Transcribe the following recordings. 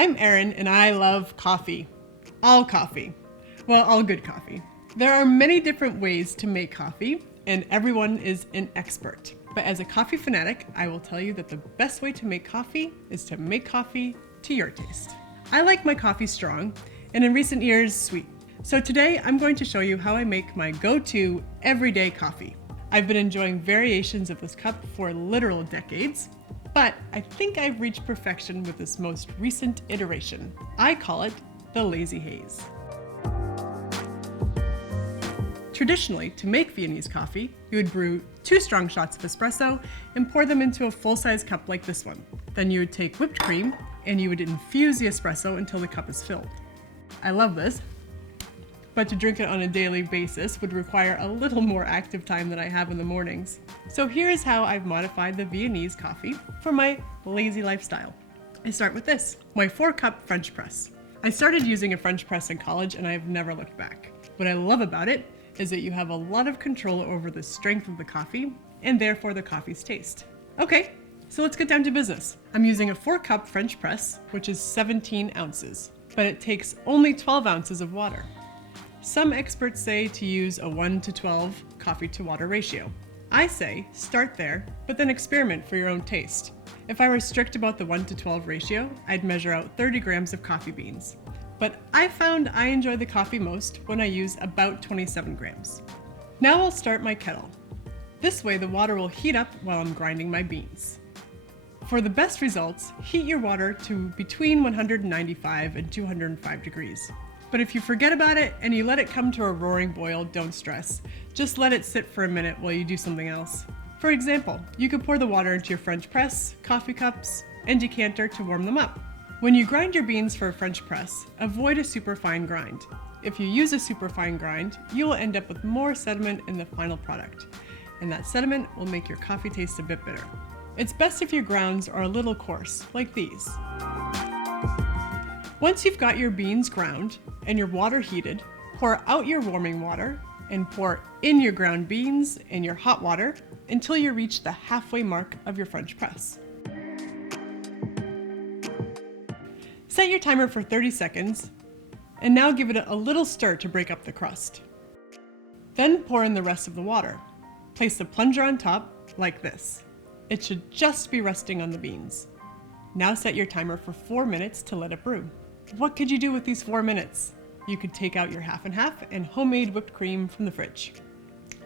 I'm Erin and I love coffee. All coffee. Well, all good coffee. There are many different ways to make coffee and everyone is an expert. But as a coffee fanatic, I will tell you that the best way to make coffee is to make coffee to your taste. I like my coffee strong and in recent years sweet. So today I'm going to show you how I make my go-to everyday coffee. I've been enjoying variations of this cup for literal decades, but I think I've reached perfection with this most recent iteration. I call it the Lazy Haze. Traditionally, to make Viennese coffee, you would brew 2 strong shots of espresso and pour them into a full-size cup like this one. Then you would take whipped cream and you would infuse the espresso until the cup is filled. I love this, but to drink it on a daily basis would require a little more active time than I have in the mornings. So here's how I've modified the Viennese coffee for my lazy lifestyle. I start with this, my 4-cup French press. I started using a French press in college and I've never looked back. What I love about it is that you have a lot of control over the strength of the coffee and therefore the coffee's taste. Okay, so let's get down to business. I'm using a 4-cup French press, which is 17 ounces, but it takes only 12 ounces of water. Some experts say to use a 1:12 coffee to water ratio. I say start there, but then experiment for your own taste. If I were strict about the 1:12 ratio, I'd measure out 30 grams of coffee beans. But I found I enjoy the coffee most when I use about 27 grams. Now I'll start my kettle. This way the water will heat up while I'm grinding my beans. For the best results, heat your water to between 195 and 205 degrees. But if you forget about it and you let it come to a roaring boil, don't stress. Just let it sit for a minute while you do something else. For example, you could pour the water into your French press, coffee cups, and decanter to warm them up. When you grind your beans for a French press, avoid a super fine grind. If you use a super fine grind, you will end up with more sediment in the final product, and that sediment will make your coffee taste a bit bitter. It's best if your grounds are a little coarse, like these. Once you've got your beans ground and your water heated, pour out your warming water and pour in your ground beans and your hot water until you reach the halfway mark of your French press. Set your timer for 30 seconds and now give it a little stir to break up the crust. Then pour in the rest of the water. Place the plunger on top like this. It should just be resting on the beans. Now set your timer for 4 minutes to let it brew. What could you do with these 4 minutes? You could take out your half and half and homemade whipped cream from the fridge.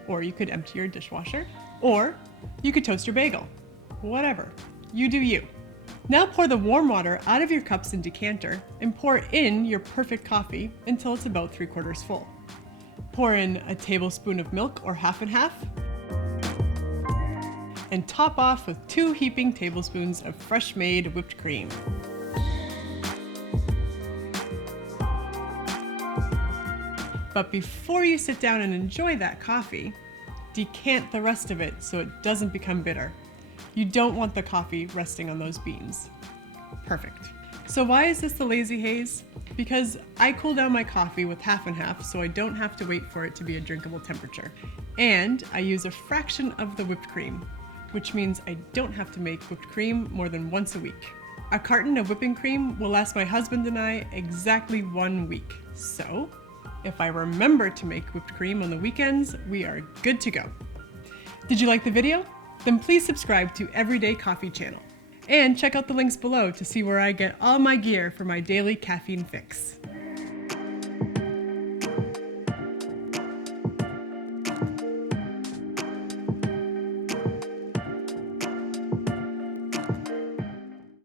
Or you could empty your dishwasher. Or you could toast your bagel. Whatever. You do you. Now pour the warm water out of your cups and decanter and pour in your perfect coffee until it's about 3/4 full. Pour in a tablespoon of milk or half and half. And top off with 2 heaping tablespoons of fresh made whipped cream. But before you sit down and enjoy that coffee, decant the rest of it so it doesn't become bitter. You don't want the coffee resting on those beans. Perfect. So why is this the Lazy Haze? Because I cool down my coffee with half and half so I don't have to wait for it to be a drinkable temperature. And I use a fraction of the whipped cream, which means I don't have to make whipped cream more than once a week. A carton of whipping cream will last my husband and I exactly 1 week. So, if I remember to make whipped cream on the weekends, we are good to go. Did you like the video? Then please subscribe to Everyday Coffee channel. And check out the links below to see where I get all my gear for my daily caffeine fix.